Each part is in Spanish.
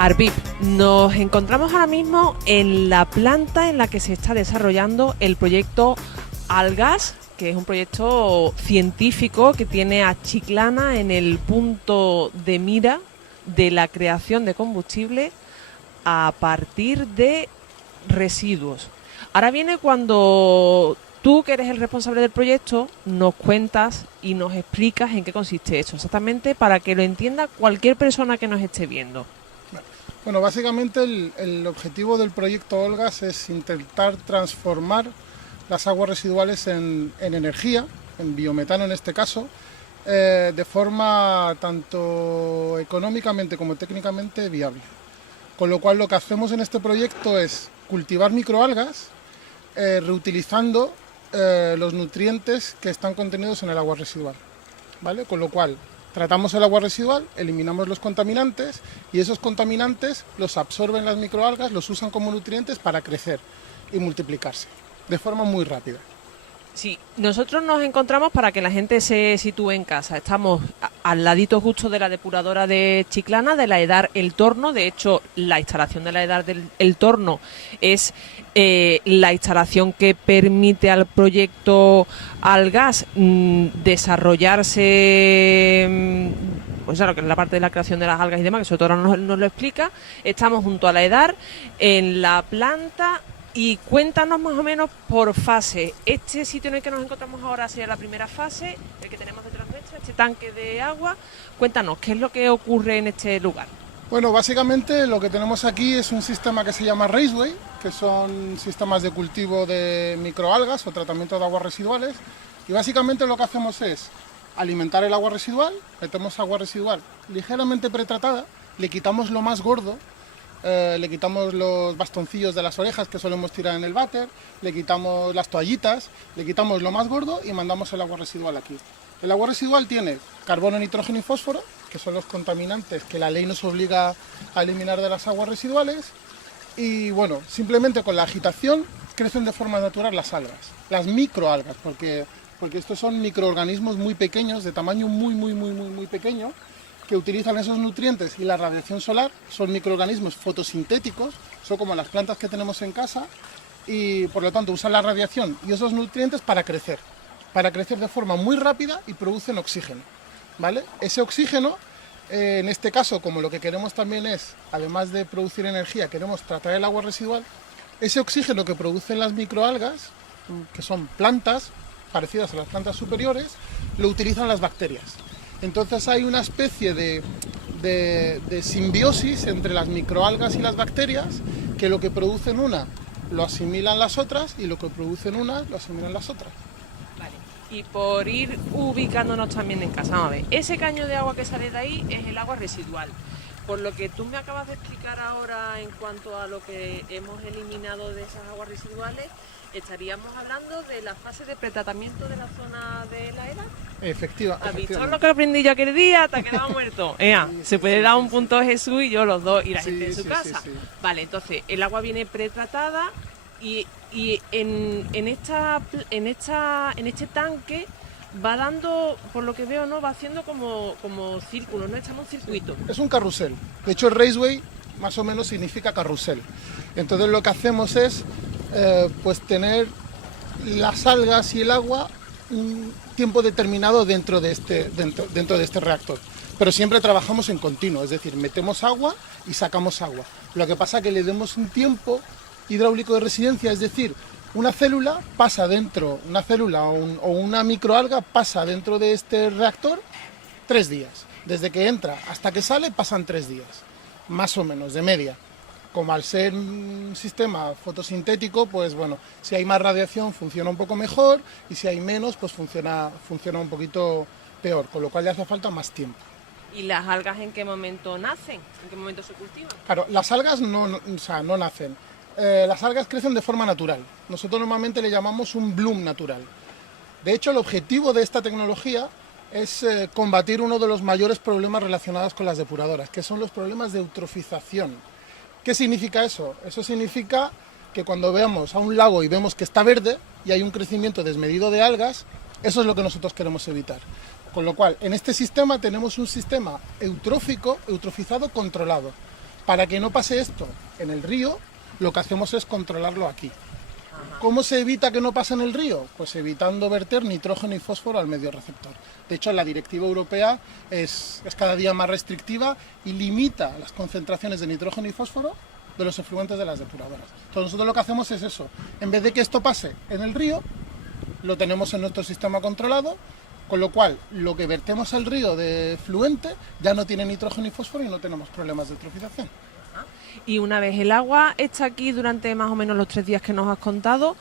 Arvip, nos encontramos ahora mismo en la planta en la que se está desarrollando el proyecto Algas, que es un proyecto científico que tiene a Chiclana en el punto de mira de la creación de combustible a partir de residuos. Ahora viene cuando tú, que eres el responsable del proyecto, nos cuentas y nos explicas en qué consiste esto exactamente para que lo entienda cualquier persona que nos esté viendo. Bueno, básicamente el objetivo del proyecto Olgas es intentar transformar las aguas residuales en energía, en biometano en este caso, de forma tanto económicamente como técnicamente viable. Con lo cual lo que hacemos en este proyecto es cultivar microalgas reutilizando los nutrientes que están contenidos en el agua residual, ¿vale? Con lo cual tratamos el agua residual, eliminamos los contaminantes y esos contaminantes los absorben las microalgas, los usan como nutrientes para crecer y multiplicarse de forma muy rápida. Sí, nosotros nos encontramos, para que la gente se sitúe en casa, estamos al ladito justo de la depuradora de Chiclana, de la EDAR El Torno. De hecho, la instalación de la EDAR El Torno es la instalación que permite al proyecto Algas desarrollarse, pues claro, que es la parte de la creación de las algas y demás, que sobre todo ahora nos lo explica. Estamos junto a la EDAR en la planta. Y cuéntanos más o menos por fase. Este sitio en el que nos encontramos ahora sería la primera fase, el que tenemos detrás nuestra, este tanque de agua. Cuéntanos, ¿qué es lo que ocurre en este lugar? Bueno, básicamente lo que tenemos aquí es un sistema que se llama Raceway, que son sistemas de cultivo de microalgas o tratamiento de aguas residuales. Y básicamente lo que hacemos es alimentar el agua residual, metemos agua residual ligeramente pretratada, le quitamos lo más gordo, le quitamos los bastoncillos de las orejas que solemos tirar en el váter, le quitamos las toallitas, le quitamos lo más gordo y mandamos el agua residual aquí. El agua residual tiene carbono, nitrógeno y fósforo, que son los contaminantes que la ley nos obliga a eliminar de las aguas residuales. Y bueno, simplemente con la agitación crecen de forma natural las algas, las microalgas, porque estos son microorganismos muy pequeños, de tamaño muy pequeño, que utilizan esos nutrientes y la radiación solar. Son microorganismos fotosintéticos, son como las plantas que tenemos en casa, y por lo tanto usan la radiación y esos nutrientes para crecer de forma muy rápida, y producen oxígeno, ¿vale? Ese oxígeno, en este caso, como lo que queremos también es, además de producir energía, queremos tratar el agua residual, ese oxígeno que producen las microalgas, que son plantas parecidas a las plantas superiores, lo utilizan las bacterias. Entonces hay una especie de simbiosis entre las microalgas y las bacterias, que lo que producen una lo asimilan las otras, y lo que producen una lo asimilan las otras. Vale. Y por ir ubicándonos también en casa, vamos a ver, ese caño de agua que sale de ahí es el agua residual. Por lo que tú me acabas de explicar ahora en cuanto a lo que hemos eliminado de esas aguas residuales, estaríamos hablando de la fase de pretratamiento de la zona de la EDA. Efectivamente. ¿Has visto lo que aprendí yo aquel día? Te has quedado muerto. Se puede dar un punto a Jesús y yo los dos, y la gente en su casa. Sí. Vale, entonces el agua viene pretratada y en este tanque va dando, por lo que veo, ¿no? Va haciendo como círculos, ¿no? Echamos un circuito. Es un carrusel. De hecho, el Raceway más o menos significa carrusel. Entonces lo que hacemos es pues tener las algas y el agua un tiempo determinado dentro de este reactor. Pero siempre trabajamos en continuo, es decir, metemos agua y sacamos agua. Lo que pasa es que le demos un tiempo hidráulico de residencia, es decir, una célula o una microalga pasa dentro de este reactor 3 días. Desde que entra hasta que sale pasan 3 días, más o menos, de media. Como al ser un sistema fotosintético, pues bueno, si hay más radiación funciona un poco mejor, y si hay menos, pues funciona un poquito peor, con lo cual le hace falta más tiempo. ¿Y las algas en qué momento nacen? ¿En qué momento se cultivan? Claro, las algas no nacen. Las algas crecen de forma natural. Nosotros normalmente le llamamos un bloom natural. De hecho, el objetivo de esta tecnología es combatir uno de los mayores problemas relacionados con las depuradoras, que son los problemas de eutrofización. ¿Qué significa eso? Eso significa que cuando veamos a un lago y vemos que está verde y hay un crecimiento desmedido de algas, eso es lo que nosotros queremos evitar. Con lo cual, en este sistema tenemos un sistema eutrofizado controlado. Para que no pase esto en el río, lo que hacemos es controlarlo aquí. ¿Cómo se evita que no pase en el río? Pues evitando verter nitrógeno y fósforo al medio receptor. De hecho, la directiva europea es cada día más restrictiva y limita las concentraciones de nitrógeno y fósforo de los efluentes de las depuradoras. Entonces nosotros lo que hacemos es eso. En vez de que esto pase en el río, lo tenemos en nuestro sistema controlado, con lo cual lo que vertemos al río de fluente ya no tiene nitrógeno y fósforo y no tenemos problemas de eutrofización. Y una vez el agua está aquí durante más o menos los 3 días que nos has contado,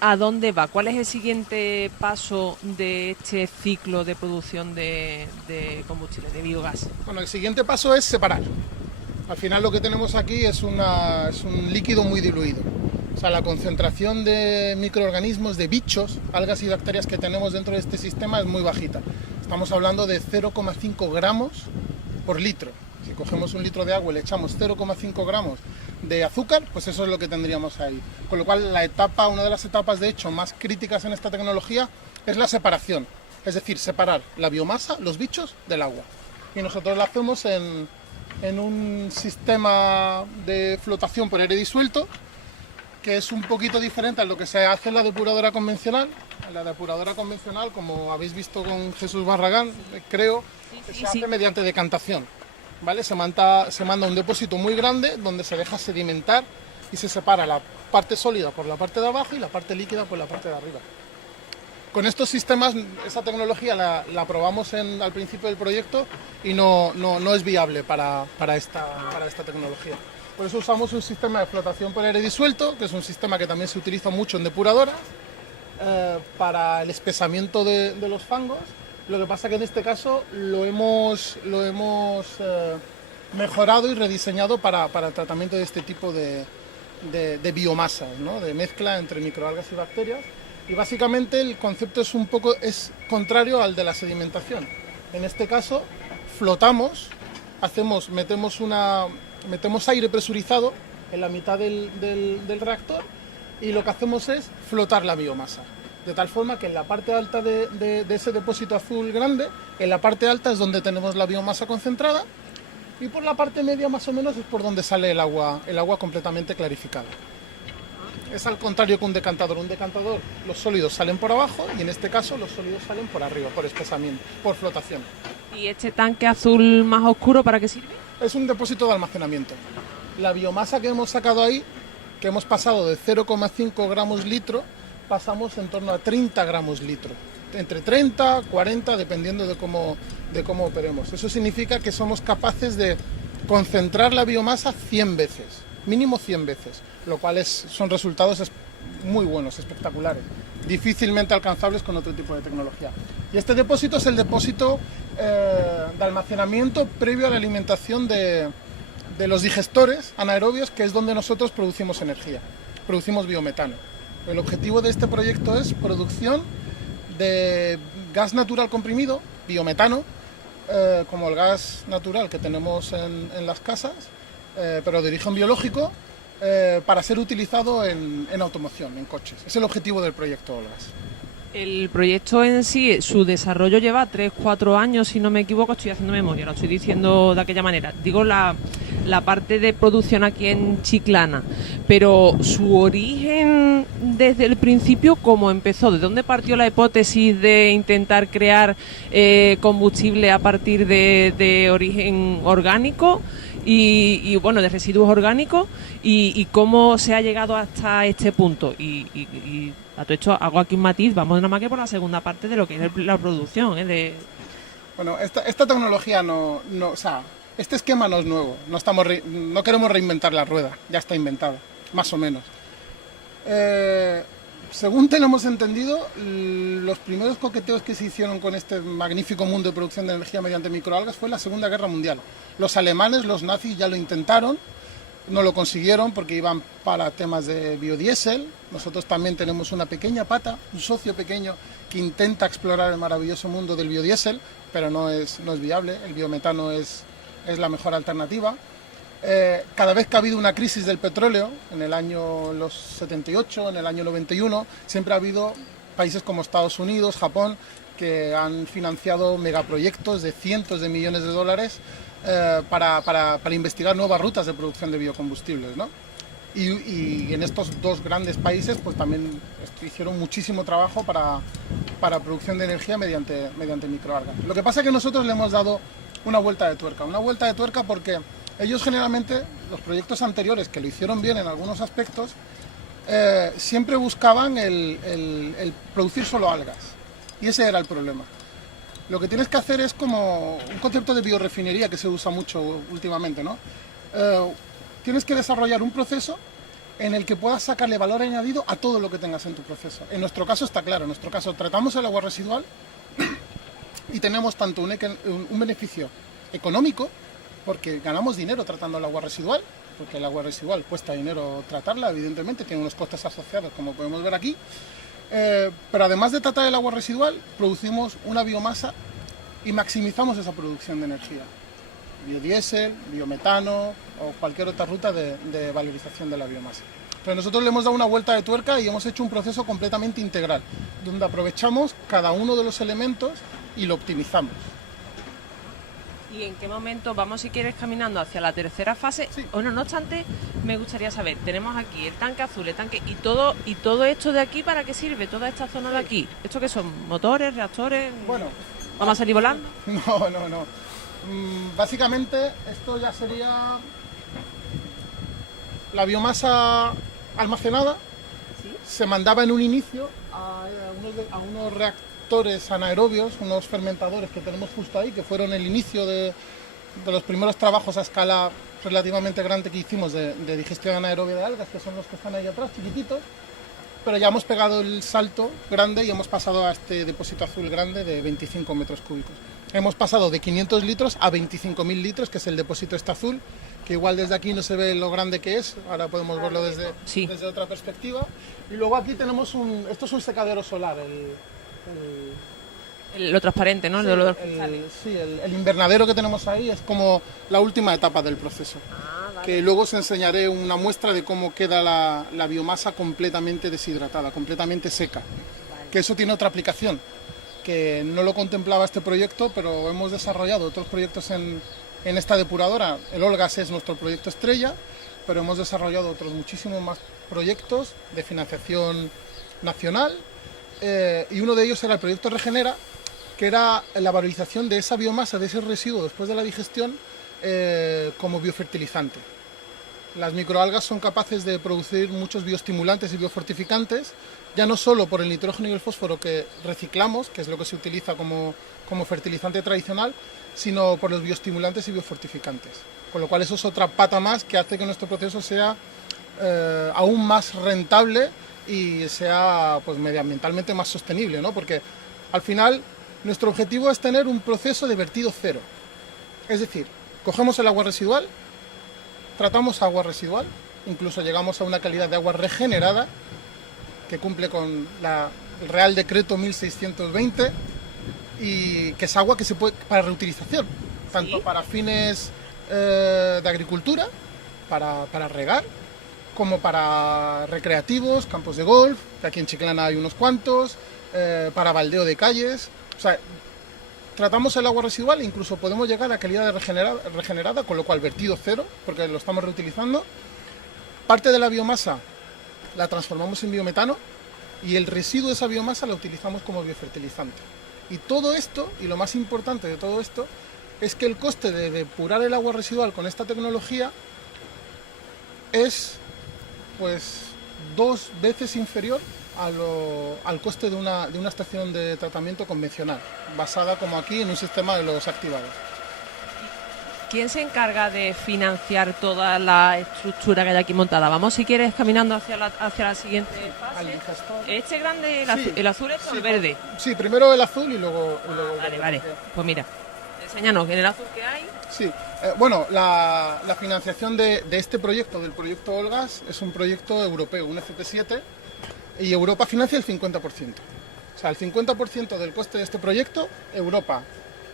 ¿a dónde va? ¿Cuál es el siguiente paso de este ciclo de producción de combustible, de biogás? Bueno, el siguiente paso es separar. Al final lo que tenemos aquí es un líquido muy diluido. O sea, la concentración de microorganismos, de bichos, algas y bacterias que tenemos dentro de este sistema es muy bajita. Estamos hablando de 0,5 gramos por litro. Si cogemos un litro de agua y le echamos 0,5 gramos de azúcar, pues eso es lo que tendríamos ahí. Con lo cual, una de las etapas de hecho más críticas en esta tecnología es la separación. Es decir, separar la biomasa, los bichos, del agua. Y nosotros lo hacemos en un sistema de flotación por aire disuelto, que es un poquito diferente a lo que se hace en la depuradora convencional. En la depuradora convencional, como habéis visto con Jesús Barragán, creo, se hace mediante decantación. ¿Vale? Se manda un depósito muy grande donde se deja sedimentar y se separa la parte sólida por la parte de abajo y la parte líquida por la parte de arriba. Con estos sistemas, esta tecnología la probamos al principio del proyecto y no es viable para esta tecnología. Por eso usamos un sistema de flotación por aire disuelto, que es un sistema que también se utiliza mucho en depuradoras, para el espesamiento de los fangos. Lo que pasa que en este caso lo hemos mejorado y rediseñado para el tratamiento de este tipo de biomasas, ¿no? De mezcla entre microalgas y bacterias. Y básicamente el concepto es contrario al de la sedimentación. En este caso flotamos, metemos aire presurizado en la mitad del reactor y lo que hacemos es flotar la biomasa. De tal forma que en la parte alta de ese depósito azul grande, en la parte alta es donde tenemos la biomasa concentrada y por la parte media más o menos es por donde sale el agua completamente clarificada. Es al contrario que un decantador. Un decantador, los sólidos salen por abajo y en este caso los sólidos salen por arriba, por espesamiento, por flotación. ¿Y este tanque azul más oscuro para qué sirve? Es un depósito de almacenamiento. La biomasa que hemos sacado ahí, que hemos pasado de 0,5 gramos litro, pasamos en torno a 30 gramos litro. Entre 30, 40, dependiendo de cómo operemos. Eso significa que somos capaces de concentrar la biomasa 100 veces, mínimo 100 veces, lo cual son resultados muy buenos, espectaculares, difícilmente alcanzables con otro tipo de tecnología. Y este depósito es el depósito de almacenamiento previo a la alimentación de los digestores anaerobios, que es donde nosotros producimos energía, producimos biometano. El objetivo de este proyecto es producción de gas natural comprimido, biometano, como el gas natural que tenemos en las casas, pero de origen biológico, para ser utilizado en automoción, en coches. Es el objetivo del proyecto Olgas. El proyecto en sí, su desarrollo lleva 3-4 años, si no me equivoco, estoy haciendo memoria, lo estoy diciendo de aquella manera. Digo la parte de producción aquí en Chiclana, pero su origen desde el principio, ¿cómo empezó? ¿De dónde partió la hipótesis de intentar crear combustible a partir de origen orgánico y bueno, de residuos orgánicos y cómo se ha llegado hasta este punto? Y a todo esto hago aquí un matiz, vamos nada más que por la segunda parte de lo que es la producción. Bueno, esta tecnología o sea, este esquema no es nuevo, no queremos reinventar la rueda, ya está inventada, más o menos. Según tenemos entendido, los primeros coqueteos que se hicieron con este magnífico mundo de producción de energía mediante microalgas fue en la Segunda Guerra Mundial. Los alemanes, los nazis ya lo intentaron, no lo consiguieron porque iban para temas de biodiesel. Nosotros también tenemos una pequeña pata, un socio pequeño que intenta explorar el maravilloso mundo del biodiesel, pero no es viable. El biometano es la mejor alternativa. Cada vez que ha habido una crisis del petróleo, en el año 78, en el año 91, siempre ha habido países como Estados Unidos, Japón, que han financiado megaproyectos de cientos de millones de dólares para investigar nuevas rutas de producción de biocombustibles, ¿no? Y en estos dos grandes países pues también hicieron muchísimo trabajo para producción de energía mediante microalgas. Lo que pasa es que nosotros le hemos dado una vuelta de tuerca porque ellos generalmente, los proyectos anteriores que lo hicieron bien en algunos aspectos, siempre buscaban el producir solo algas, y ese era el problema. Lo que tienes que hacer es como un concepto de biorefinería que se usa mucho últimamente, ¿no? Tienes que desarrollar un proceso en el que puedas sacarle valor añadido a todo lo que tengas en tu proceso. En nuestro caso está claro, en nuestro caso tratamos el agua residual y tenemos tanto un beneficio económico, porque ganamos dinero tratando el agua residual, porque el agua residual cuesta dinero tratarla, evidentemente, tiene unos costes asociados, como podemos ver aquí, pero además de tratar el agua residual, producimos una biomasa y maximizamos esa producción de energía. Biodiesel, biometano o cualquier otra ruta de valorización de la biomasa. Pero nosotros le hemos dado una vuelta de tuerca y hemos hecho un proceso completamente integral, donde aprovechamos cada uno de los elementos y lo optimizamos. ¿Y en qué momento vamos, si quieres, caminando hacia la tercera fase? Sí. Bueno, no obstante, me gustaría saber, tenemos aquí el tanque azul, el tanque y todo esto de aquí, ¿para qué sirve? Toda esta zona de aquí. ¿Esto qué son? ¿Motores, reactores? Bueno, ¿vamos a salir volando? No. Básicamente esto ya sería la biomasa almacenada. ¿Sí? Se mandaba en un inicio a unos reactores anaerobios, unos fermentadores que tenemos justo ahí, que fueron el inicio de los primeros trabajos a escala relativamente grande que hicimos de digestión anaerobia de algas, que son los que están ahí atrás, chiquititos. Pero ya hemos pegado el salto grande y hemos pasado a este depósito azul grande de 25 metros cúbicos. Hemos pasado de 500 litros a 25.000 litros, que es el depósito este azul, que igual desde aquí no se ve lo grande que es, ahora podemos verlo desde otra perspectiva. Y luego aquí tenemos esto es un secadero solar, Lo transparente, ¿no? Sí, el invernadero que tenemos ahí es como la última etapa del proceso. Vale. Que luego os enseñaré una muestra de cómo queda la biomasa completamente deshidratada, completamente seca. Vale. Que eso tiene otra aplicación, que no lo contemplaba este proyecto, pero hemos desarrollado otros proyectos en esta depuradora. El Olgas es nuestro proyecto estrella, pero hemos desarrollado otros muchísimos más proyectos de financiación nacional, y uno de ellos era el proyecto Regenera, que era la valorización de esa biomasa, de ese residuo después de la digestión, como biofertilizante. Las microalgas son capaces de producir muchos bioestimulantes y biofortificantes, ya no solo por el nitrógeno y el fósforo que reciclamos, que es lo que se utiliza como fertilizante tradicional, sino por los bioestimulantes y biofortificantes. Con lo cual eso es otra pata más que hace que nuestro proceso sea aún más rentable y sea pues medioambientalmente más sostenible, ¿no? Porque al final nuestro objetivo es tener un proceso de vertido cero. Es decir, cogemos el agua residual, tratamos agua residual, incluso llegamos a una calidad de agua regenerada que cumple con el Real Decreto 1620, y que es agua que se puede para reutilización, tanto para fines de agricultura, para regar, como para recreativos, campos de golf, que aquí en Chiclana hay unos cuantos, para baldeo de calles. O sea, tratamos el agua residual e incluso podemos llegar a calidad de regenerada, con lo cual vertido cero, porque lo estamos reutilizando. Parte de la biomasa la transformamos en biometano y el residuo de esa biomasa la utilizamos como biofertilizante. Y todo esto, y lo más importante de todo esto, es que el coste de depurar el agua residual con esta tecnología es pues 2 veces inferior al coste de una estación de tratamiento convencional, basada como aquí en un sistema de lodos activados. ¿Quién se encarga de financiar toda la estructura que hay aquí montada? Vamos, si quieres, caminando hacia la siguiente fase. Este grande, el azul es o el verde. Sí, primero el azul y luego Vale. Pues mira, enséñanos, en el azul que hay. Sí, bueno, la financiación de este proyecto, del proyecto Olgas, es un proyecto europeo, un FP7, y Europa financia el 50%. O sea, el 50% del coste de este proyecto, Europa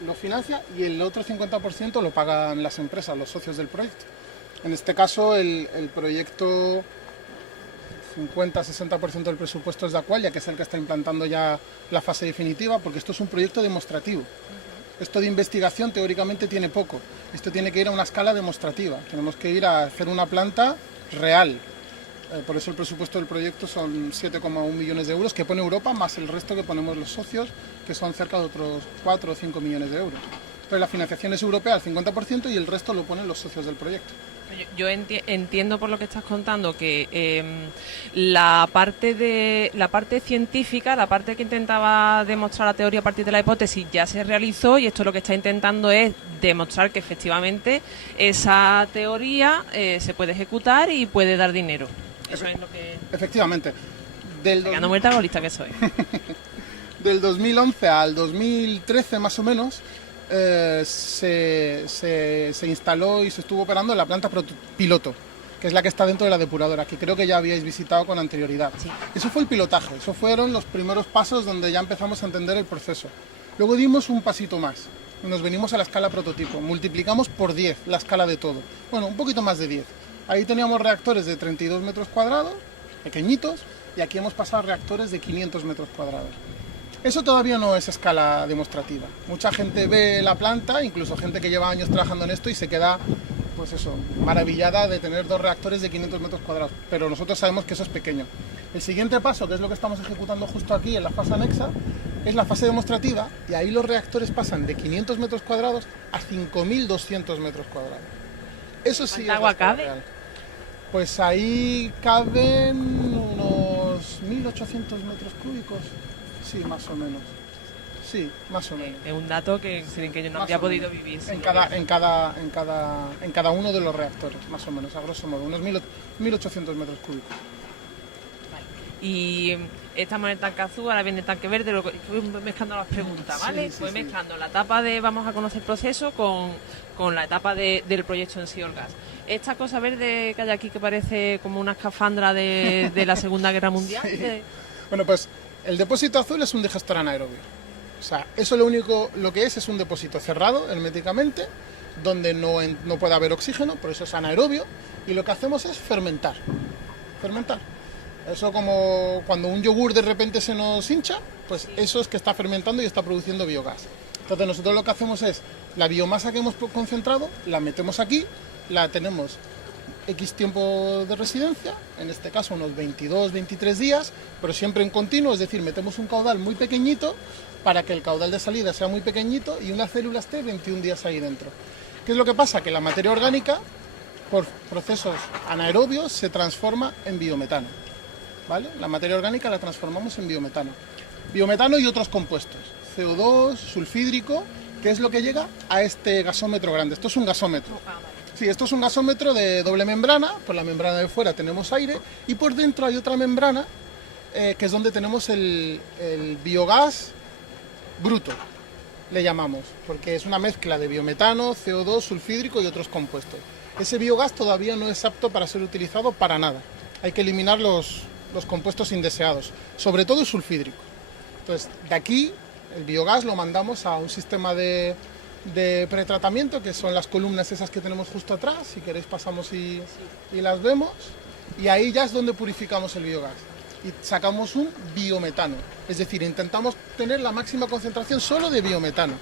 lo financia y el otro 50% lo pagan las empresas, los socios del proyecto. En este caso, el proyecto, 50-60% del presupuesto es de Aqualia, que es el que está implantando ya la fase definitiva, porque esto es un proyecto demostrativo. Esto de investigación teóricamente tiene poco. Esto tiene que ir a una escala demostrativa. Tenemos que ir a hacer una planta real. Por eso el presupuesto del proyecto son 7,1 millones de euros que pone Europa, más el resto que ponemos los socios, que son cerca de otros 4 o 5 millones de euros. Entonces la financiación es europea al 50% y el resto lo ponen los socios del proyecto. Yo entiendo por lo que estás contando que la parte científica, la parte que intentaba demostrar la teoría a partir de la hipótesis ya se realizó, y esto lo que está intentando es demostrar que efectivamente esa teoría se puede ejecutar y puede dar dinero. Eso es lo que... Efectivamente. Quedando muerta la lista que soy. Del 2011 al 2013 más o menos se instaló y se estuvo operando la planta piloto, que es la que está dentro de la depuradora, que creo que ya habíais visitado con anterioridad. Sí. Eso fue el pilotaje, eso fueron los primeros pasos donde ya empezamos a entender el proceso. Luego dimos un pasito más, nos venimos a la escala prototipo, multiplicamos por 10 la escala de todo, bueno, un poquito más de 10. Ahí teníamos reactores de 32 metros cuadrados, pequeñitos, y aquí hemos pasado a reactores de 500 metros cuadrados. Eso todavía no es escala demostrativa. Mucha gente ve la planta, incluso gente que lleva años trabajando en esto y se queda, pues eso, maravillada de tener 2 reactores de 500 metros cuadrados. Pero nosotros sabemos que eso es pequeño. El siguiente paso, que es lo que estamos ejecutando justo aquí en la fase anexa, es la fase demostrativa, y ahí los reactores pasan de 500 metros cuadrados a 5.200 metros cuadrados. Eso sí es agua cabe? real. Pues ahí caben unos 1.800 metros cúbicos. Sí, más o menos. Sí, más o menos. Es un dato sin que yo no Más habría o podido menos. vivir. En cada uno de los reactores, más o menos, a grosso modo, unos 1.800 metros cúbicos. Y estamos en el tanque azul, ahora viene el tanque verde, voy mezclando las preguntas, ¿vale? Sí, Voy sí. mezclando la etapa de vamos a conocer el proceso con la etapa del proyecto en sí, Olgas. Esta cosa verde que hay aquí que parece como una escafandra de la Segunda Guerra Mundial. Sí. Bueno, pues el depósito azul es un digestor anaerobio. O sea, eso lo que es un depósito cerrado herméticamente, donde no puede haber oxígeno, por eso es anaerobio, y lo que hacemos es fermentar. Fermentar. Eso como cuando un yogur de repente se nos hincha, pues eso es que está fermentando y está produciendo biogás. Entonces nosotros lo que hacemos es, la biomasa que hemos concentrado, la metemos aquí, la tenemos X tiempo de residencia, en este caso unos 22, 23 días, pero siempre en continuo, es decir, metemos un caudal muy pequeñito para que el caudal de salida sea muy pequeñito y una célula esté 21 días ahí dentro. ¿Qué es lo que pasa? Que la materia orgánica, por procesos anaerobios, se transforma en biometano. ¿Vale? La materia orgánica la transformamos en biometano. Biometano y otros compuestos, CO2, sulfídrico, que es lo que llega a este gasómetro grande. Esto es un gasómetro. Sí, esto es un gasómetro de doble membrana. Por la membrana de fuera tenemos aire y por dentro hay otra membrana que es donde tenemos el biogás bruto, le llamamos, porque es una mezcla de biometano, CO2, sulfídrico y otros compuestos. Ese biogás todavía no es apto para ser utilizado para nada. Hay que eliminar los compuestos indeseados, sobre todo el sulfídrico. Entonces, de aquí, el biogás lo mandamos a un sistema de pretratamiento, que son las columnas esas que tenemos justo atrás. Si queréis pasamos y las vemos. Y ahí ya es donde purificamos el biogás. Y sacamos un biometano. Es decir, intentamos tener la máxima concentración solo de biometano.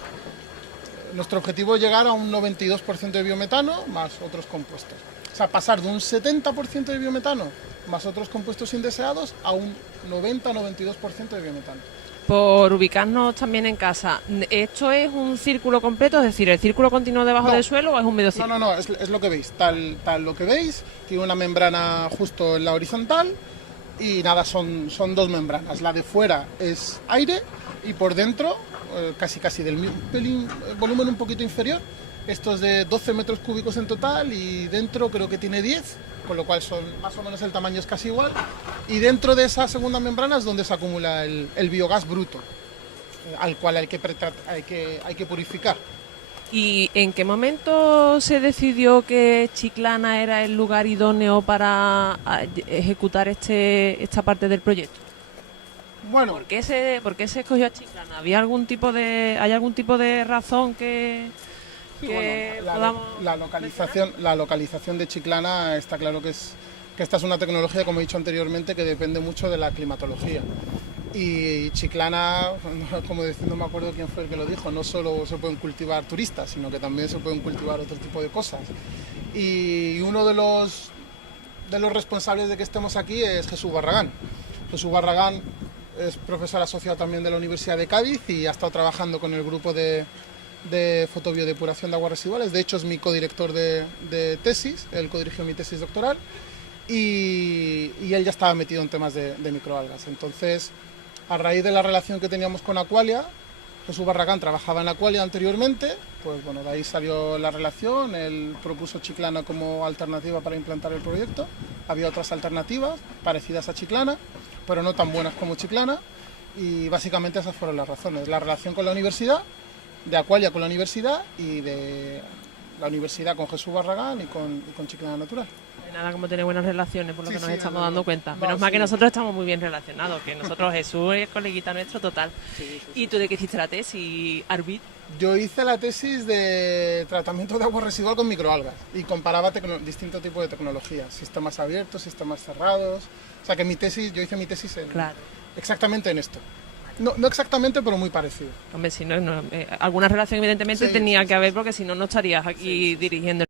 Nuestro objetivo es llegar a un 92% de biometano más otros compuestos. O sea, pasar de un 70% de biometano más otros compuestos indeseados a un 90-92% de biometano. Por ubicarnos también en casa, ¿esto es un círculo completo? Es decir, ¿el círculo continúa debajo del suelo o es un medio círculo? No, es lo que veis, tal lo que veis, tiene una membrana justo en la horizontal y nada, son 2 membranas. La de fuera es aire y por dentro, casi del volumen un poquito inferior, esto es de 12 metros cúbicos en total y dentro creo que tiene 10, con lo cual son más o menos el tamaño es casi igual. Y dentro de esa segunda membrana es donde se acumula el biogás bruto, al cual hay que purificar. ¿Y en qué momento se decidió que Chiclana era el lugar idóneo para ejecutar esta parte del proyecto? Bueno, ¿Por qué se escogió a Chiclana? ¿Hay algún tipo de razón que podamos la localización de Chiclana está claro que esta es una tecnología, como he dicho anteriormente, que depende mucho de la climatología. Y Chiclana, como decir, no me acuerdo quién fue el que lo dijo, no solo se pueden cultivar turistas, sino que también se pueden cultivar otro tipo de cosas. Y uno de los responsables de que estemos aquí es Jesús Barragán. Jesús Barragán es profesor asociado también de la Universidad de Cádiz y ha estado trabajando con el grupo de fotobiodepuración de aguas residuales. De hecho, es mi codirector de tesis, él codirigió mi tesis doctoral y él ya estaba metido en temas de microalgas. Entonces, a raíz de la relación que teníamos con Aqualia, Jesús Barragán trabajaba en Aqualia anteriormente, pues bueno, de ahí salió la relación, él propuso Chiclana como alternativa para implantar el proyecto, había otras alternativas parecidas a Chiclana, pero no tan buenas como Chiclana, y básicamente esas fueron las razones, la relación con la universidad, de Aqualia con la universidad y de la universidad con Jesús Barragán y con Chiclana Natural. Nada como tener buenas relaciones, por lo que nos estamos dando cuenta. No, Menos mal que sí. nosotros estamos muy bien relacionados, que nosotros, Jesús es coleguita nuestro total. Sí. ¿Y tú de qué hiciste la tesis, Arvid? Yo hice la tesis de tratamiento de agua residual con microalgas y comparaba distintos tipos de tecnologías, sistemas abiertos, sistemas cerrados. O sea que yo hice mi tesis Claro. exactamente en esto. No exactamente, pero muy parecido. Hombre, si no, alguna relación evidentemente Sí, tenía sí, que haber, porque si no, no estarías aquí dirigiendo.